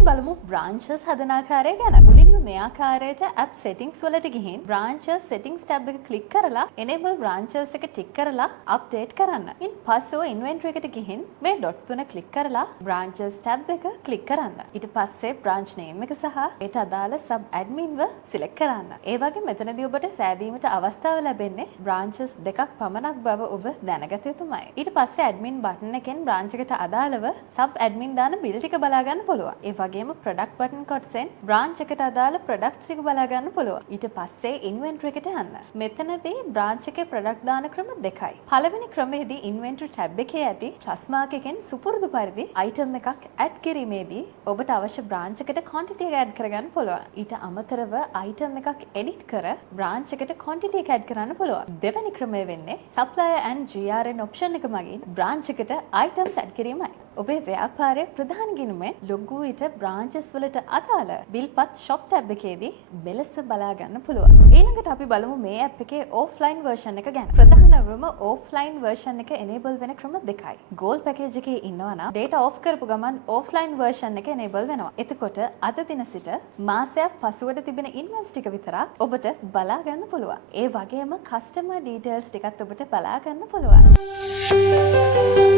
දැන් බලමු branches හදන ආකාරය ගැන. මුලින්ම මේ ආකාරයට app settings වලට ගිහින් branches settings tab එක click කරලා enable branches එක tick කරලා update කරන්න. ඉන් පස්සේ inventory එකට ගිහින් මේ dot තුන click කරලා branches tab එක click කරන්න. ඊට පස්සේ branch name එක සහ ඒට අදාළ sub admin ව select කරන්න. ඒ වගේ මෙතනදී ඔබට සෑදීමට අවස්ථාව ලැබෙන්නේ branches දෙකක් පමණක් බව ඔබ දැනගත යුතුමයි. ඊට පස්සේ admin button එකෙන් branch එකට අදාළව sub admin දාන bill ටික බලා ගන්න පුළුවන්. ඒ වගේම product button කොටසෙන් branch එකට අදාළ products ටික බලා ගන්න පුළුවන්. ඊට පස්සේ inventory එකට යන්න. මෙතනදී branch එකේ product දාන ක්‍රම දෙකයි. පළවෙනි ක්‍රමයේදී inventory tab එකේ ඇති plus mark එකෙන් සුපුරුදු පරිදි item එකක් add කිරීමේදී ඔබට අවශ්‍ය branch එකට quantity එක add කරගන්න පුළුවන්. ඊට අමතරව item එකක් edit කර branch එකට quantity එක add කරන්න පුළුවන්. දෙවෙනි ක්‍රමය වෙන්නේ supplier and GRN option එක මගින් branch එකට items add කිරීමයි. ඔබේ ව්‍යාපාරයේ ප්‍රධාන ගිණුමෙන් ලොගු ඊට branches වලට අදාළ බිල්පත් shop tab එකේදී මෙලෙස බලා ගන්න පුළුවන්. ඊළඟට අපි බලමු මේ app එකේ offline version එක ගැන. ප්‍රධානවම offline version එක enable වෙන ක්‍රම දෙකයි. gold package එකේ ඉන්නවා නම් data off කරපු ගමන් offline version එක enable වෙනවා. එතකොට අද දින සිට මාසයක් පසුවට තිබෙන invoice ටික විතරක් ඔබට බලා ගන්න පුළුවන්. ඒ වගේම customer details ටිකත් ඔබට බලා ගන්න පුළුවන්.